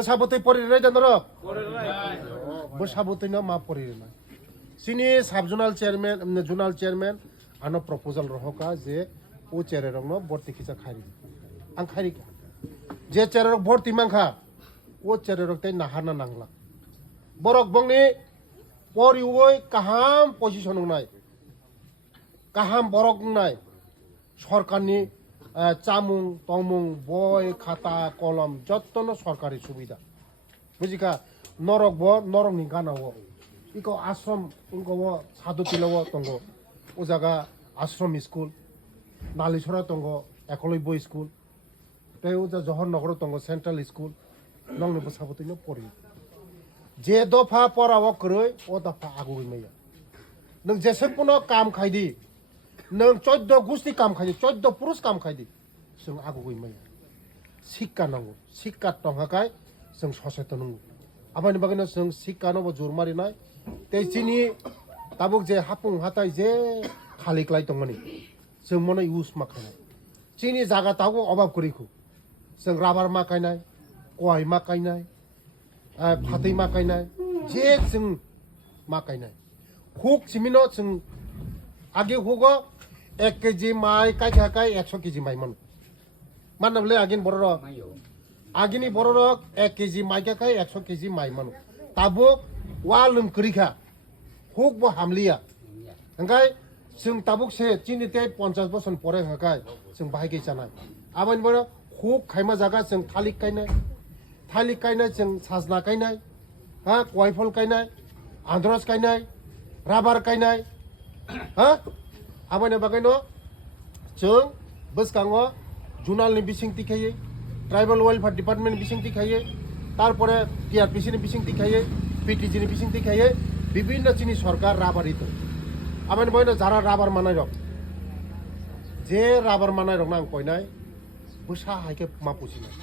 Bersabotay pori rai jandaro. Bersabotay na ma pori rai. Sini subjonal chairman, zonal chairman, ano proposal rohoka je o chair rongno borti kisa khari. Ang khari ka. Je chair rong borti mangkha. O chair rong tay nahana nangla. Borok bongni pori oi kaham position nai. Kaham borok nai. Sorkarni চামুং তমুং বই খাতা কলম যত্ন সরকারি সুবিধা বুঝিকা নরক ব নরকনি গানাও eco আশ্রম ইনকো সাধু তিলব তঙ্গ ও জায়গা আশ্রম স্কুল নালিছড়া তঙ্গ একলব্য স্কুল তাই ও জহরনগর তঙ্গ সেন্ট্রাল স্কুল নংনি বসাবতইনো পড়ি যে দফা পড়াও করই ও দফা আগুই মাইয়া নং যেসেপনো কাম খাইদি नों 14 गुस्ति काम खाइदि 14 पुरुष काम खाइदि जों आगुगै माया शिक्षा नांगौ शिक्षा दंहाखाय जों सचेतन नांगौ आबानि बागैनो जों शिक्षानो जोर मारिनाय ते जिनि दाबुक जे हापुं हाथाय जे खालिख्लाय दंमोन जों मने इउज माखानाय जिनि जागा दाबो अभाब करिखौ जों राबार माखायनाय गय माखायनाय फाथै माखायनाय जे जों माखायनाय हुक सिमिनो जों आगे हुगो 1 केजी माइ काइखाकाय 100 केजी माइ मन मानबले आगिन बरर आगिनि बरर 1 केजी माइ काकाय 100 केजी माइ मन ताबो वालम करिखा हुक बो हामलिया अंगाय जों ताबुक से चिनिते 50 बोसोर परे हाकाय जों बाहायगे जानाय आबानि बर हुक खायमा जागा जों थालिक कायनाय जों साजना कायनाय हा गयफल कायनाय आन्द्रस कायनाय राबार कायनाय हा आबानि बागैनो जों बसगाङो जुनालनि बिसिं दिखायो ट्राइबल वेलफेयार डिपार्टमेंट बिसिं दिखायो तारपरे टीआरपीसी नि बिसिं दिखायो पीटीजी नि बिसिं दिखायो विभिन्न चिनि सरकार राबारि दं आबानि बागैनो जारा राबार मानाय रक जे राबार मानाय रक नां कयनाय बोसा हायके मा पुसिनाय